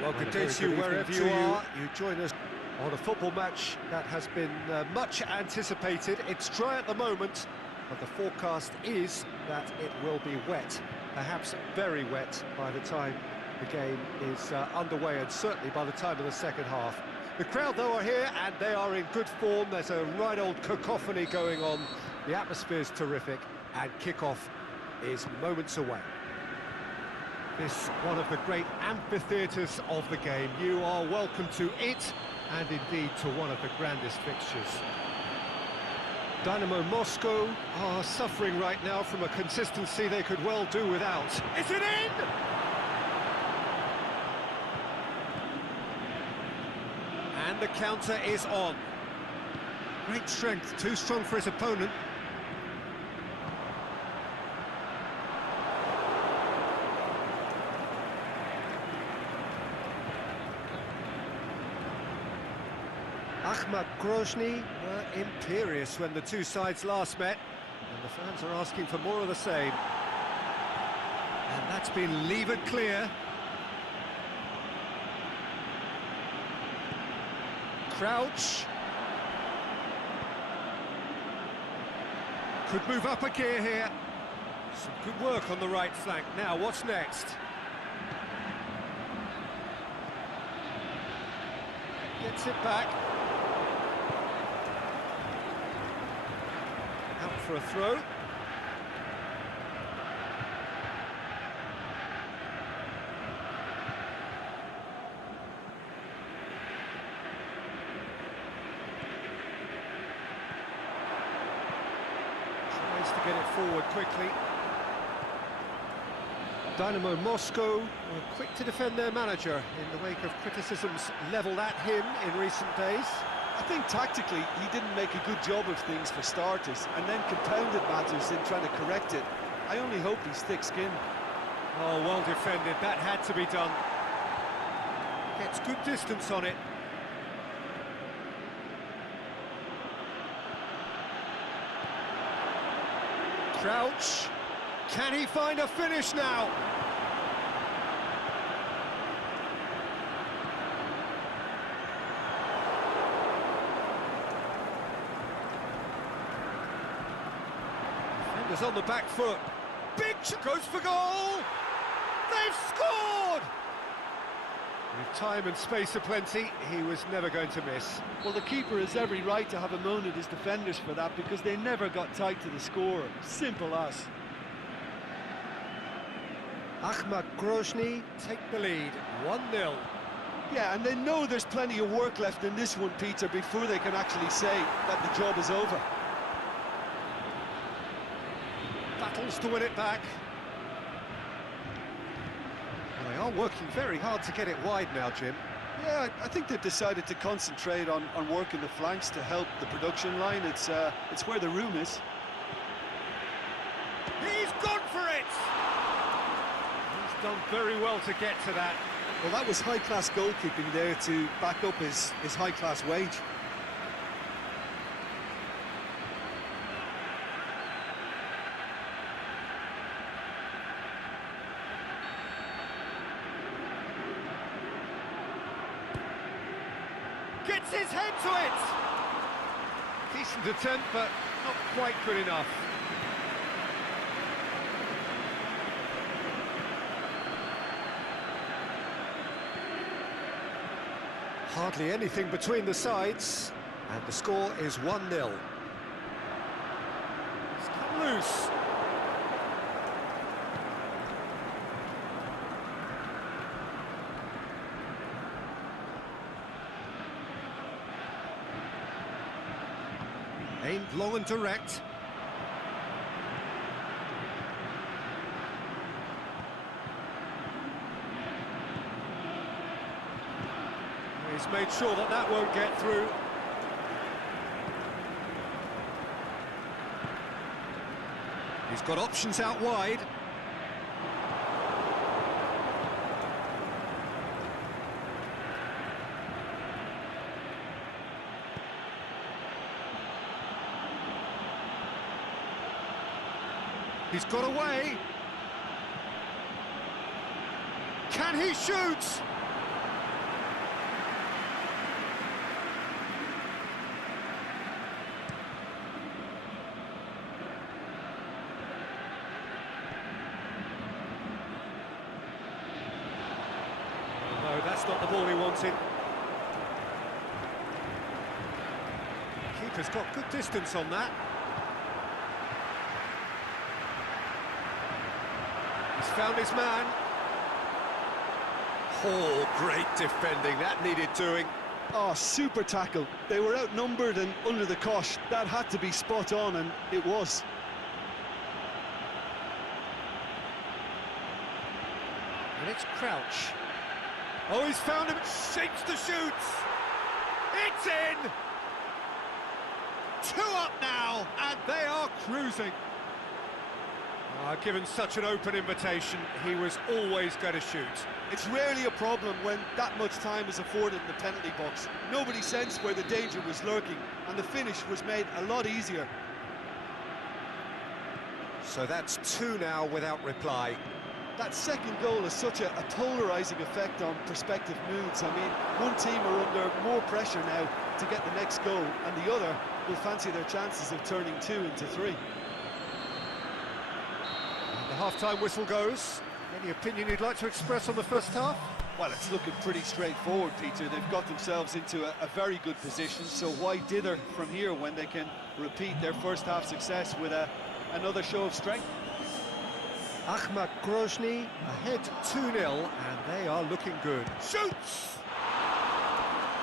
Well, good day to you wherever you are. You join us on a football match that has been much anticipated. It's dry at the moment, but the forecast is that it will be wet, perhaps very wet by the time the game is underway, and certainly by the time of the second half. The crowd, though, are here, and they are in good form. There's a right old cacophony going on. The atmosphere's terrific, and kickoff is moments away. This one of the great amphitheatres of the game. You are welcome to it, and indeed to one of the grandest fixtures. Dynamo Moscow are suffering right now from a consistency they could well do without. Is it in? And the counter is on. Great strength, too strong for his opponent. Ahmad Grozny were imperious when the two sides last met, and the fans are asking for more of the same. And that's been levered clear. Crouch. Could move up a gear here. Some good work on the right flank. Now, what's next? Gets it back. Out for a throw. Tries to get it forward quickly. Dynamo Moscow were quick to defend their manager in the wake of criticisms levelled at him in recent days. I think tactically he didn't make a good job of things for starters, and then compounded matters in trying to correct it. I only hope he's thick-skinned. Oh, well defended, that had to be done. Gets good distance on it. Crouch, can he find a finish now? Defenders on the back foot. Big goes for goal! They've scored! With time and space aplenty, he was never going to miss. Well, the keeper has every right to have a moan at his defenders for that, because they never got tight to the score. Simple as. Ahmad Grozny take the lead, 1-0. Yeah, and they know there's plenty of work left in this one, Peter, before they can actually say that the job is over. Battles to win it back. Well, they are working very hard to get it wide now, Jim. Yeah, I think they've decided to concentrate on working the flanks to help the production line. It's where the room is. He's gone for it! He's done very well to get to that. Well, that was high-class goalkeeping there to back up his high-class wage. Gets his head to it! Decent attempt, but not quite good enough. Hardly anything between the sides, and the score is 1-0. It's come loose. Aimed long and direct. He's made sure that that won't get through. He's got options out wide. He's got away. Can he shoot? That's not the ball he wanted. Keeper's got good distance on that. He's found his man. Oh, great defending. That needed doing. Oh, super tackle. They were outnumbered and under the cosh. That had to be spot on, and it was. And it's Crouch. Oh, he's found him. Shakes the shoots. It's in. 2 up now, and they are cruising. Given such an open invitation, he was always going to shoot. It's rarely a problem when that much time is afforded in the penalty box. Nobody sensed where the danger was lurking, and the finish was made a lot easier. So that's 2 now without reply. That second goal has such a polarising effect on prospective moods. I mean, one team are under more pressure now to get the next goal, and the other will fancy their chances of turning 2 into 3. The half-time whistle goes. Any opinion you'd like to express on the first half? Well, it's looking pretty straightforward, Peter. They've got themselves into a very good position, so why dither from here when they can repeat their first half success with another show of strength? Ahmad Grozny ahead 2-0, and they are looking good. Shoots!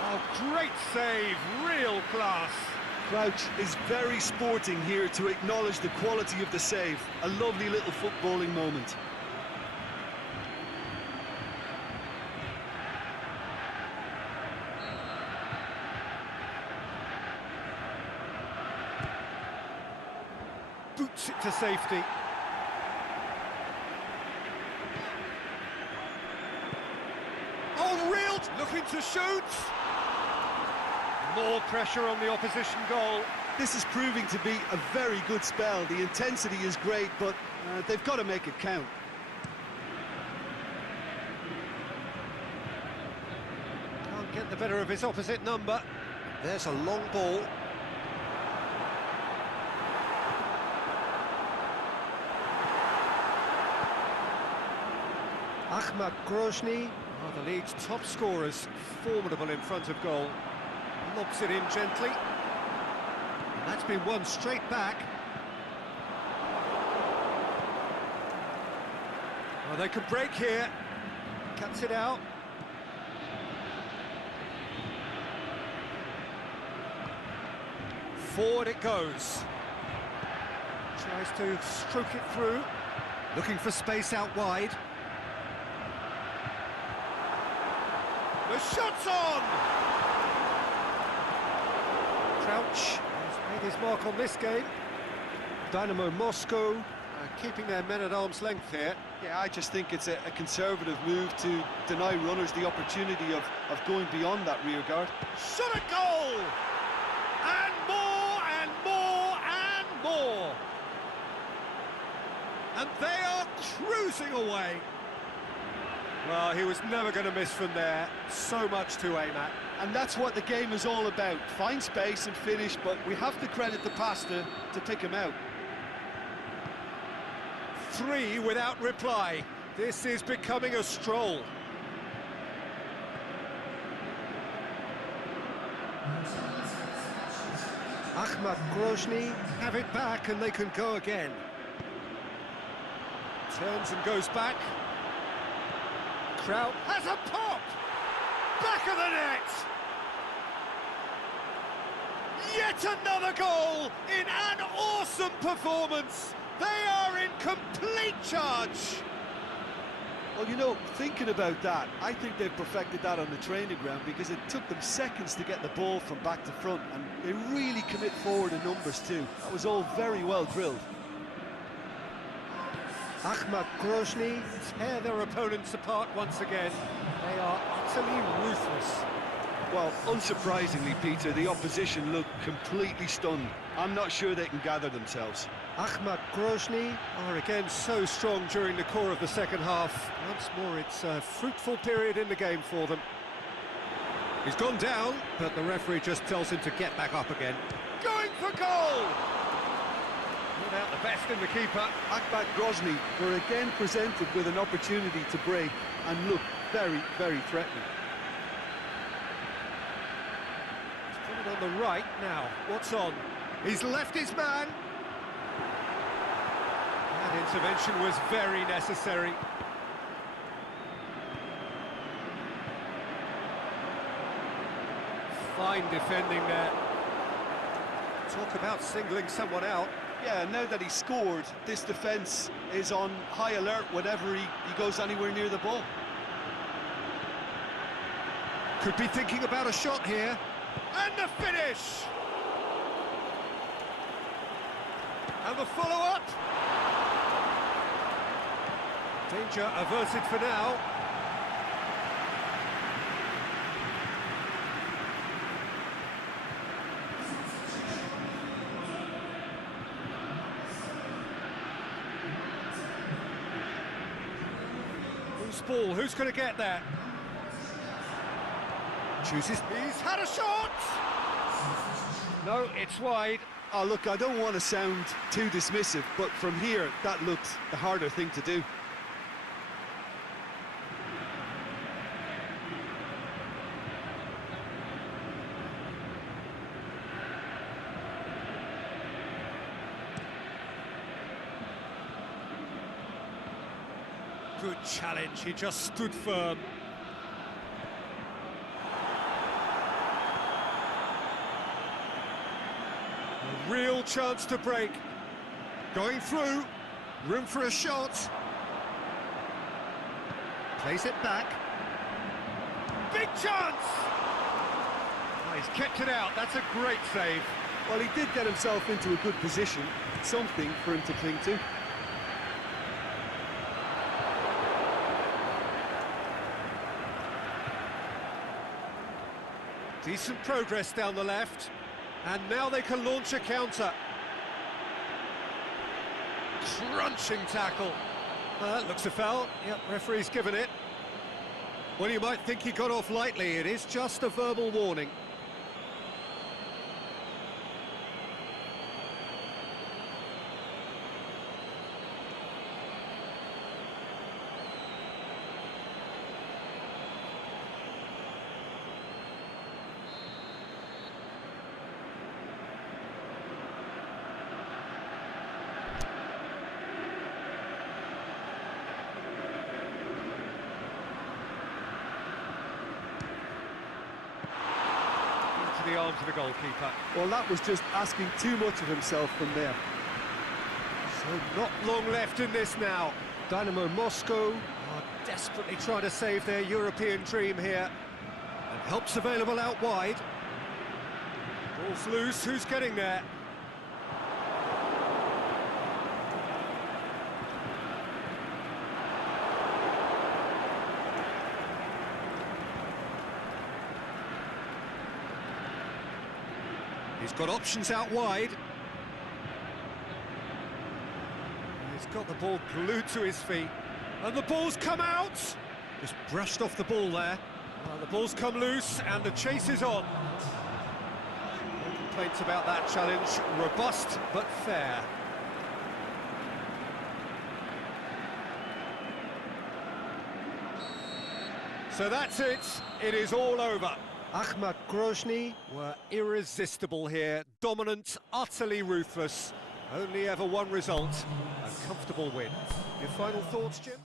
Oh, great save, real class. Crouch is very sporting here to acknowledge the quality of the save. A lovely little footballing moment. Boots it to safety. Oh, real! Looking to shoot! More pressure on the opposition goal. This is proving to be a very good spell. The intensity is great, but they've got to make it count. Can't get the better of his opposite number. There's a long ball. Ahmad Grozny, the league's top scorers, formidable in front of goal. Lobs it in gently. And that's been won straight back. Well, they could break here. Cuts it out. Forward it goes. Tries to stroke it through. Looking for space out wide. The shot's on! Crouch has made his mark on this game. Dynamo Moscow keeping their men at arm's length here. Yeah, I just think it's a conservative move to deny runners the opportunity of going beyond that rear guard. Shot a goal! And more, and more, and more! And they are cruising away. Well, he was never going to miss from there. So much to aim at. And that's what the game is all about. Find space and finish, but we have to credit the pass to pick him out. 3 without reply. This is becoming a stroll. Ahmad Grozny have it back and they can go again. Turns and goes back. Crouch has a pop! Back of the net! Yet another goal in an awesome performance! They are in complete charge! Well, you know, thinking about that, I think they've perfected that on the training ground because it took them seconds to get the ball from back to front, and they really commit forward in numbers too. That was all very well drilled. Ahmad Grozny tear their opponents apart once again. They are utterly ruthless. Well, unsurprisingly, Peter, the opposition look completely stunned. I'm not sure they can gather themselves. Ahmad Grozny are again so strong during the core of the second half. Once more, it's a fruitful period in the game for them. He's gone down, but the referee just tells him to get back up again. Going for goal! Not out the best in the keeper. Ahmad Grozny were again presented with an opportunity to break and look very, very threatening. And on the right now, what's on? He's left his man. That intervention was very necessary. Fine defending there. Talk about singling someone out. Yeah, now that he scored, this defence is on high alert whenever he goes anywhere near the ball. Could be thinking about a shot here. And the finish! And the follow-up! Danger averted for now. Who's ball? Who's going to get there? Chooses. He's had a shot! No, it's wide. Oh, look, I don't want to sound too dismissive, but from here, that looks the harder thing to do. Good challenge, he just stood firm. A real chance to break. Going through, room for a shot. Plays it back. Big chance! Oh, he's kept it out, that's a great save. Well, he did get himself into a good position, something for him to cling to. Decent progress down the left, and now they can launch a counter. Crunching tackle. That looks a foul. Yep, referee's given it. Well, you might think he got off lightly. It is just a verbal warning. The arms of the goalkeeper. Well, that was just asking too much of himself from there. So not long left in this now. Dynamo Moscow are desperately trying to save their European dream here. And help's available out wide. Ball's loose, who's getting there? He's got options out wide. He's got the ball glued to his feet. And the ball's come out! Just brushed off the ball there. Well, the ball's come loose and the chase is on. No complaints about that challenge. Robust but fair. So that's it. It is all over. Ahmad Grozny were irresistible here, dominant, utterly ruthless. Only ever one result, a comfortable win. Your final thoughts, Jim?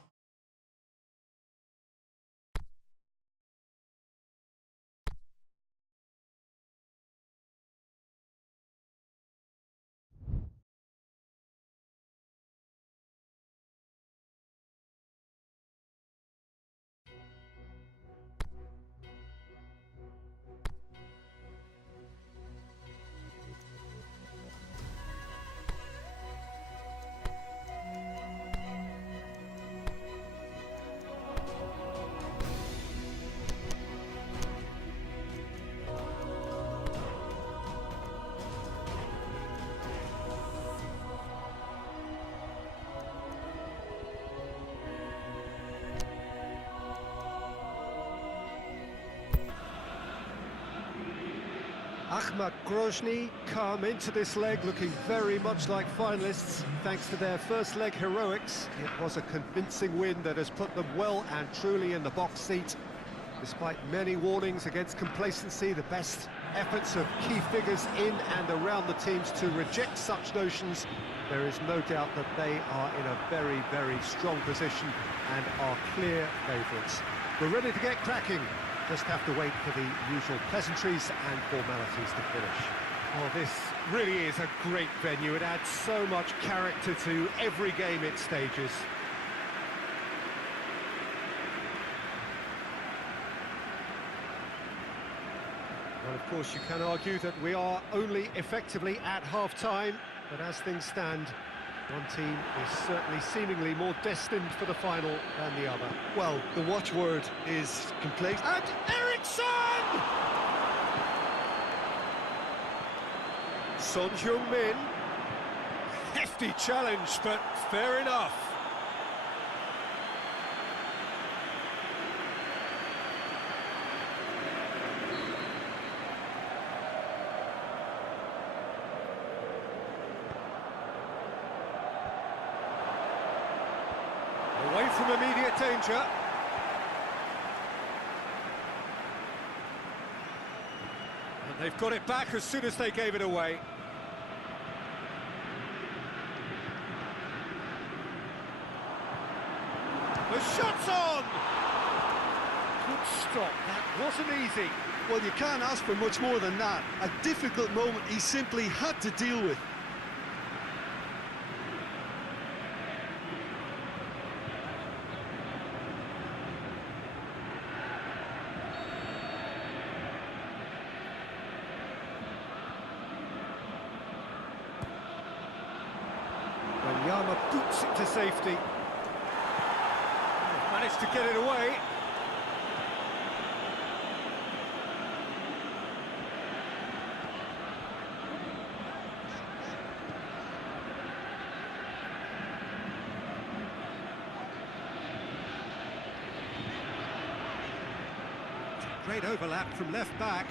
Ahmad Grozny come into this leg looking very much like finalists thanks to their first leg heroics. It was a convincing win that has put them well and truly in the box seat. Despite many warnings against complacency, the best efforts of key figures in and around the teams to reject such notions, there is no doubt that they are in a very, very strong position and are clear favourites. We're ready to get cracking. Just have to wait for the usual pleasantries and formalities to finish. Oh, this really is a great venue. It adds so much character to every game it stages. Well, of course, you can argue that we are only effectively at half-time, but as things stand, one team is certainly seemingly more destined for the final than the other. Well, the watchword is complete. And Eriksson! Son Heung-min. Hefty challenge, but fair enough. Away from immediate danger. And they've got it back as soon as they gave it away. The shot's on! Good stop, that wasn't easy. Well, you can't ask for much more than that. A difficult moment he simply had to deal with. Yama boots it to safety. Managed to get it away. Great overlap from left back.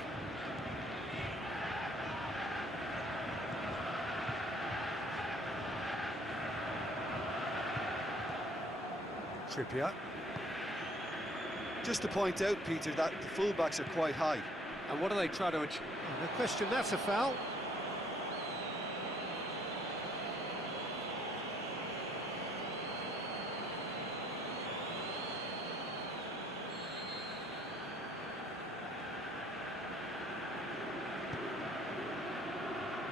Trippier. Just to point out, Peter, that the fullbacks are quite high. And what do they try to achieve? No question, that's a foul.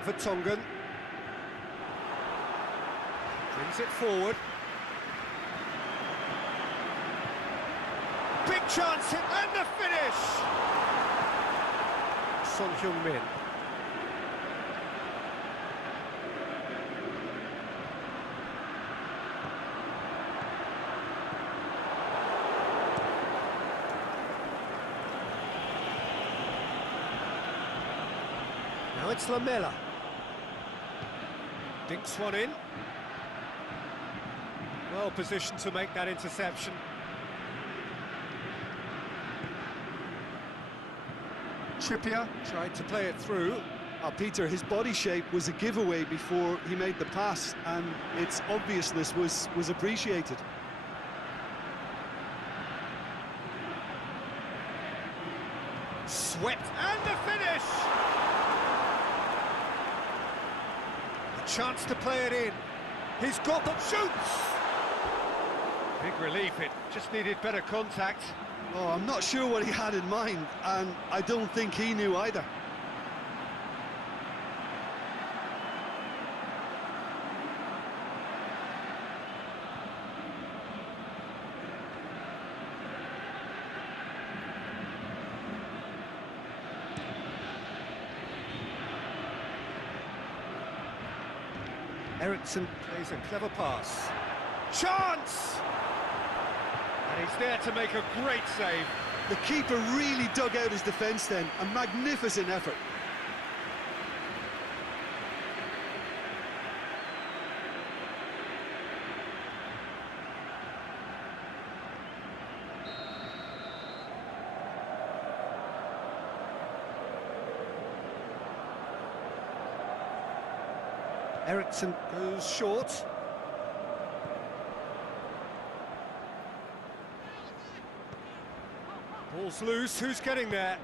Vertonghen. Brings it forward. Big chance and the finish! Son Heung-min. Now it's Lamela. Dinks one in. Well positioned to make that interception. Trippier tried to play it through. Peter, his body shape was a giveaway before he made the pass, and its obviousness was appreciated. Swept and the finish! A chance to play it in. He's got the shoots! Big relief, it just needed better contact. Oh, I'm not sure what he had in mind, and I don't think he knew either. Eriksson plays a clever pass. Chance! And he's there to make a great save. The keeper really dug out his defence then. A magnificent effort. Eriksson goes short. Ball's loose, who's getting there?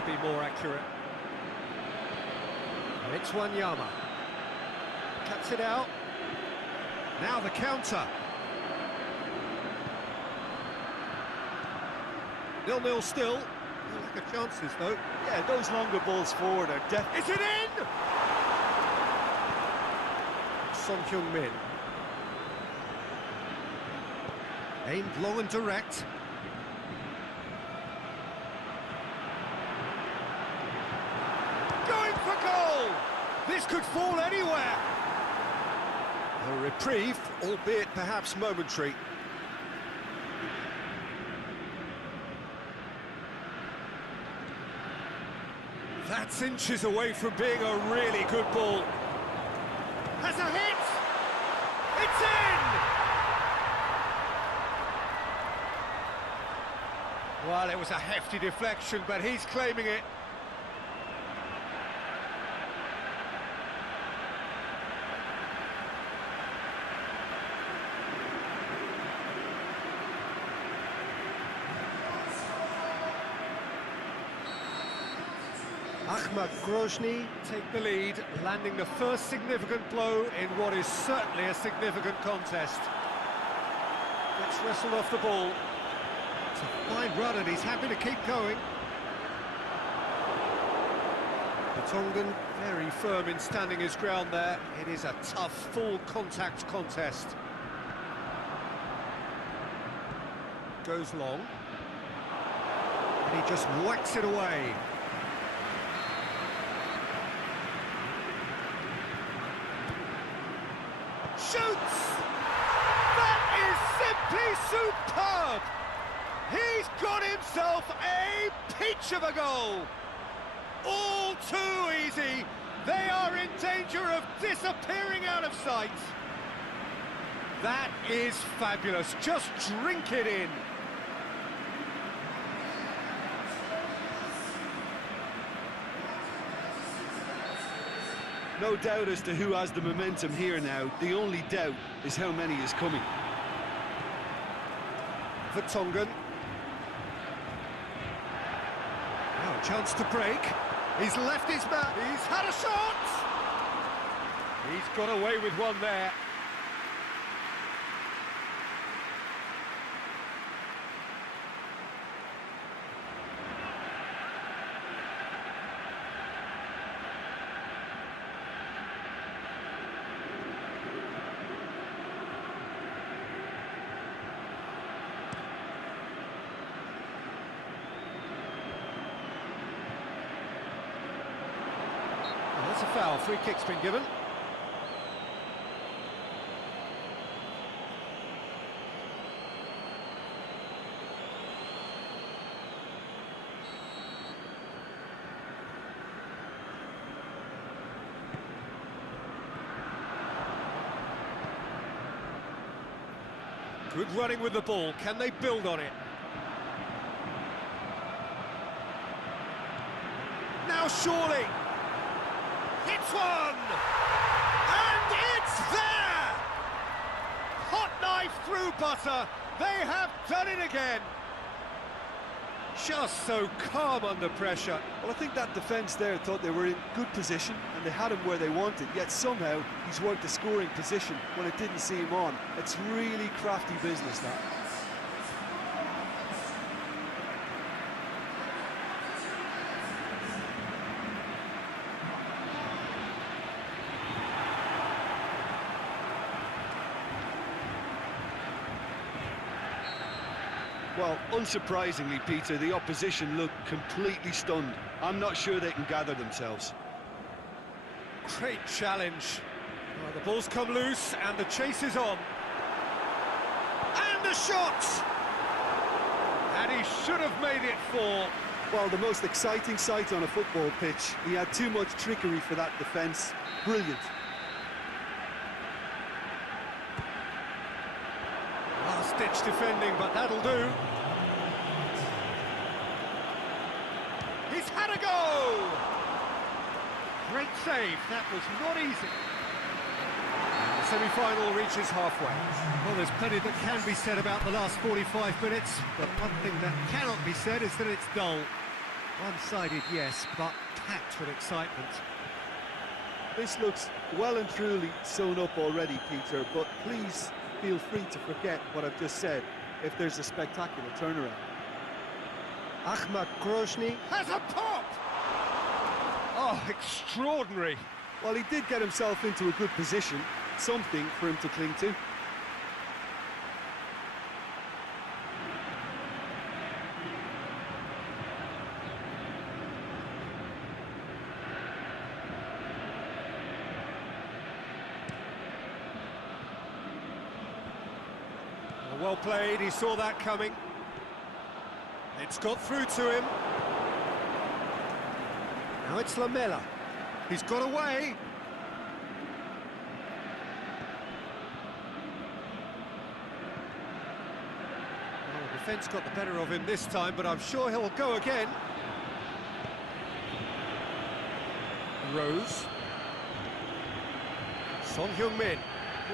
to be more accurate. It's Wanyama. Cuts it out. Now the counter. 0-0 still. No lack of chances, though. Yeah, those longer balls forward are definitely... Is it in? Son Heung-min. Aimed long and direct. Going for goal! This could fall anywhere. A reprieve, albeit perhaps momentary. That's inches away from being a really good ball. Has a hit! It's in! Well, it was a hefty deflection, but he's claiming it. Ahmad take the lead, landing the first significant blow in what is certainly a significant contest. Gets wrestled off the ball. It's a fine run and he's happy to keep going. Tongan very firm in standing his ground there. It is a tough, full contact contest. Goes long. And he just whacks it away. Shoots! That is simply superb! He's got himself a peach of a goal! All too easy! They are in danger of disappearing out of sight! That is fabulous, just drink it in! No doubt as to who has the momentum here now. The only doubt is how many is coming. For Tongan. Now a chance to break. He's left his man. He's had a shot! He's got away with one there. That's a foul. Free kick's been given. Good running with the ball. Can they build on it? Now surely. Hits one! And it's there! Hot knife through butter. They have done it again. Just so calm under pressure. Well, I think that defence there thought they were in good position and they had him where they wanted, yet somehow he's worked a scoring position when it didn't see him on. It's really crafty business, that. Well, unsurprisingly, Peter, the opposition look completely stunned. I'm not sure they can gather themselves. Great challenge. Well, the ball's come loose and the chase is on. And the shot! And he should have made it 4. Well, the most exciting sight on a football pitch. He had too much trickery for that defence. Brilliant. Last-ditch defending, but that'll do. He's had a go! Great save, that was not easy. The semi-final reaches halfway. Well, there's plenty that can be said about the last 45 minutes, but one thing that cannot be said is that it's dull. One-sided, yes, but packed with excitement. This looks well and truly sewn up already, Peter, but please feel free to forget what I've just said if there's a spectacular turnaround. Ahmad Has a pop! Oh, extraordinary. Well, he did get himself into a good position, something for him to cling to. Well played, he saw that coming. It's got through to him. Now it's Lamela. He's got away. Well, the defence got the better of him this time, but I'm sure he'll go again. Rose. Son Heung-min.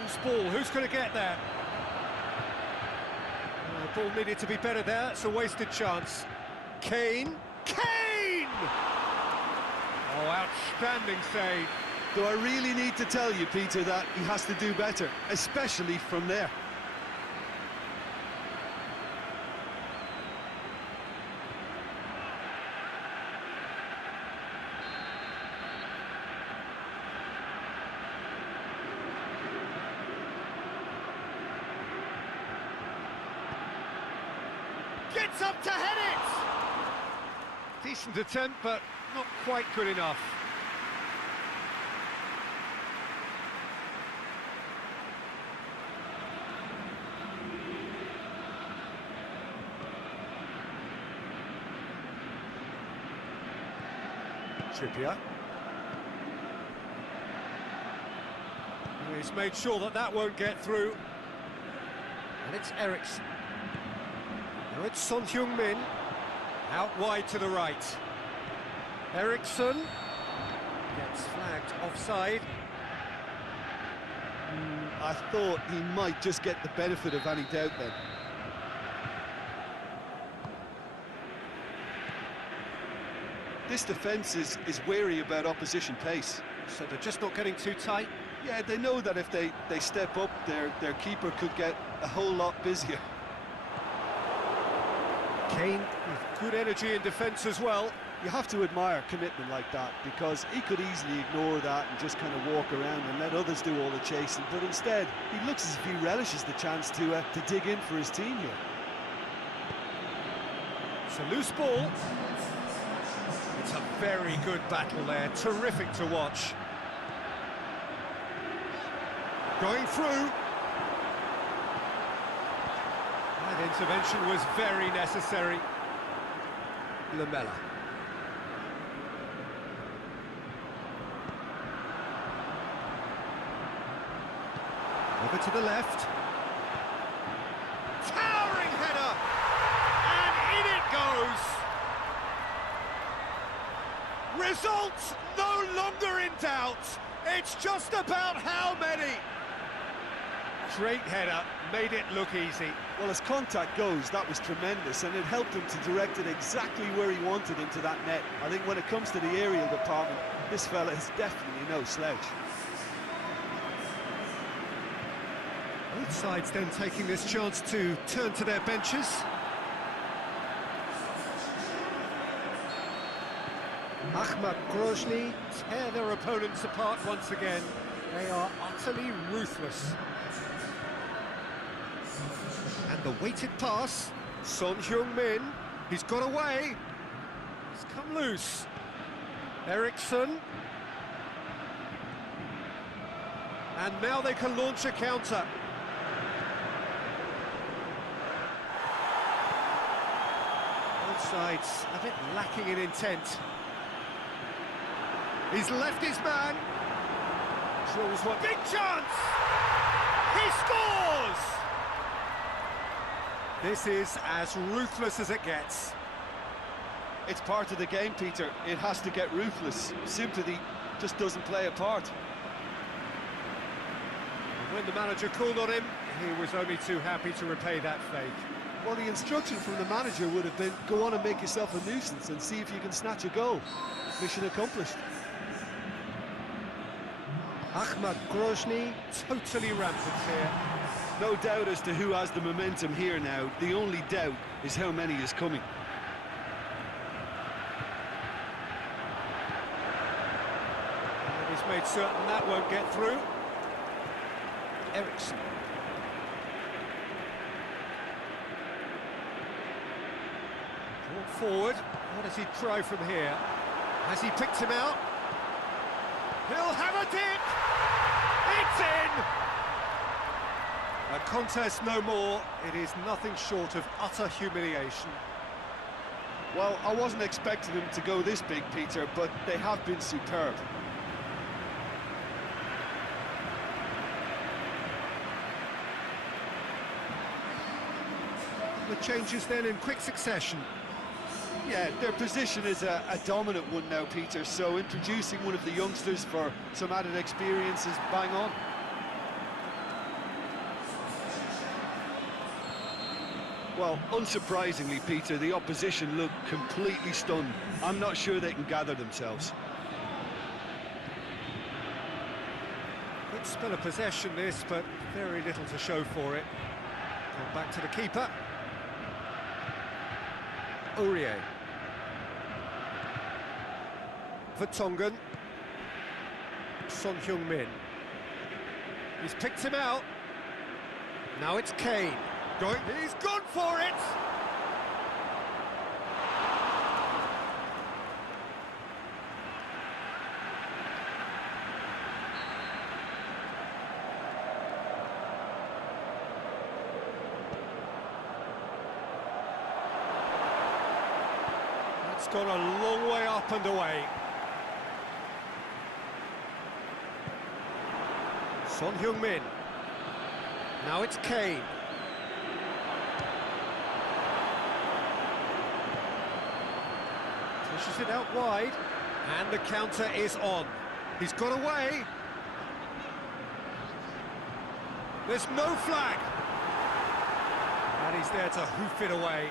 Loose ball, who's going to get there? The ball needed to be better there, it's a wasted chance. Kane. Kane! Oh, outstanding save. Do I really need to tell you, Peter, that he has to do better, especially from there? Gets up to head it! Decent attempt, but not quite good enough. Trippier. He's made sure that that won't get through. And it's Eriksson. Now it's Son Heung-min. Out wide to the right. Eriksson gets flagged offside. I thought he might just get the benefit of any doubt then. This defence is wary about opposition pace. So they're just not getting too tight. Yeah, they know that if they step up, their keeper could get a whole lot busier. Kane with good energy in defence as well. You have to admire commitment like that, because he could easily ignore that and just kind of walk around and let others do all the chasing, but instead he looks as if he relishes the chance to dig in for his team here. It's a loose ball. It's a very good battle there, terrific to watch. Going through. That intervention was very necessary. Lamela. Over to the left. Towering header! And in it goes! Results no longer in doubt. It's just about how many. Great header, made it look easy. Well, as contact goes, that was tremendous, and it helped him to direct it exactly where he wanted into that net. I think when it comes to the aerial department, this fella is definitely no slouch. Both sides then taking this chance to turn to their benches. Ahmad tear their opponents apart once again. They are utterly ruthless. And the weighted pass, Son Heung-min, he's got away. He's come loose. Eriksson. And now they can launch a counter. Both sides a bit lacking in intent. He's left his man. Drills one. Big chance! He scores! This is as ruthless as it gets. It's part of the game, Peter. It has to get ruthless. Sympathy just doesn't play a part. And when the manager called on him, he was only too happy to repay that faith. Well, the instruction from the manager would have been, go on and make yourself a nuisance and see if you can snatch a goal. Mission accomplished. Ahmad totally rampant here. No doubt as to who has the momentum here now. The only doubt is how many is coming. And he's made certain that won't get through. Ericsson. Brought forward. What does he try from here? Has he picked him out? He'll have a dip! It's in! A contest no more. It is nothing short of utter humiliation. Well, I wasn't expecting them to go this big, Peter, but they have been superb. The changes then in quick succession. Yeah, their position is a dominant one now, Peter, so introducing one of the youngsters for some added experience is bang on. Well, unsurprisingly, Peter, the opposition look completely stunned. I'm not sure they can gather themselves. Good spell of possession this, but very little to show for it. Gone back to the keeper. Aurier. Vertonghen. Son Heung-min. He's picked him out. Now it's Kane. Going. He's gone for it! That's gone a long way up and away. Son Heung-min. Now it's Kane. Pushes it out wide, and the counter is on. He's got away. There's no flag. And he's there to hoof it away.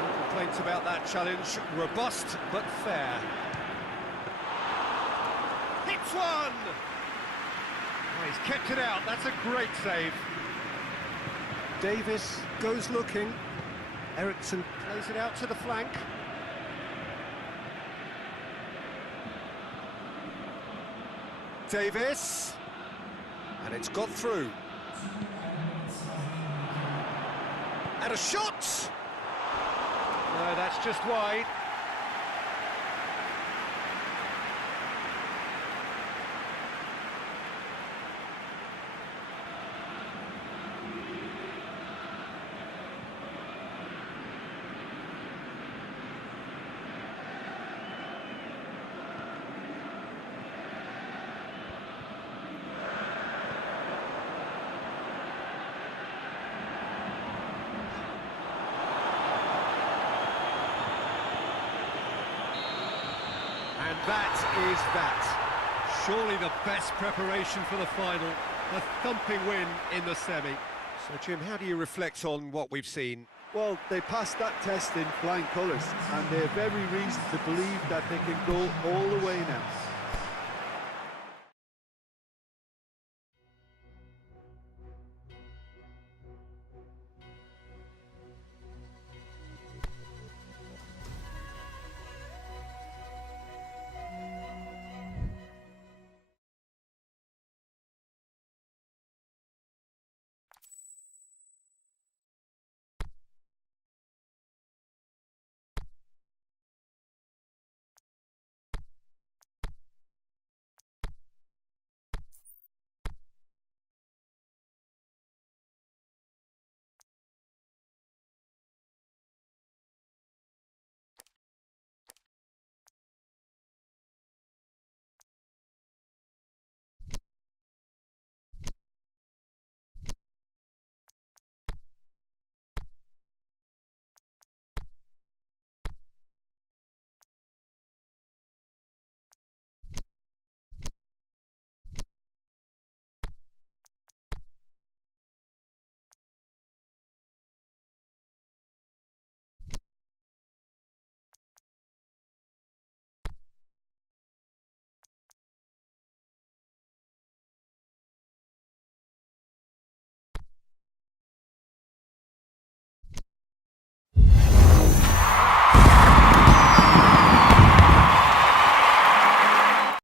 No complaints about that challenge. Robust, but fair. Hits one! Oh, he's kept it out, that's a great save. Davis goes looking. Ericsson plays it out to the flank. Davis. And it's got through. And a shot! No, that's just wide. And that is that. Surely the best preparation for the final. A thumping win in the semi. So, Jim, how do you reflect on what we've seen? Well, they passed that test in flying colours, and they have every reason to believe that they can go all the way now.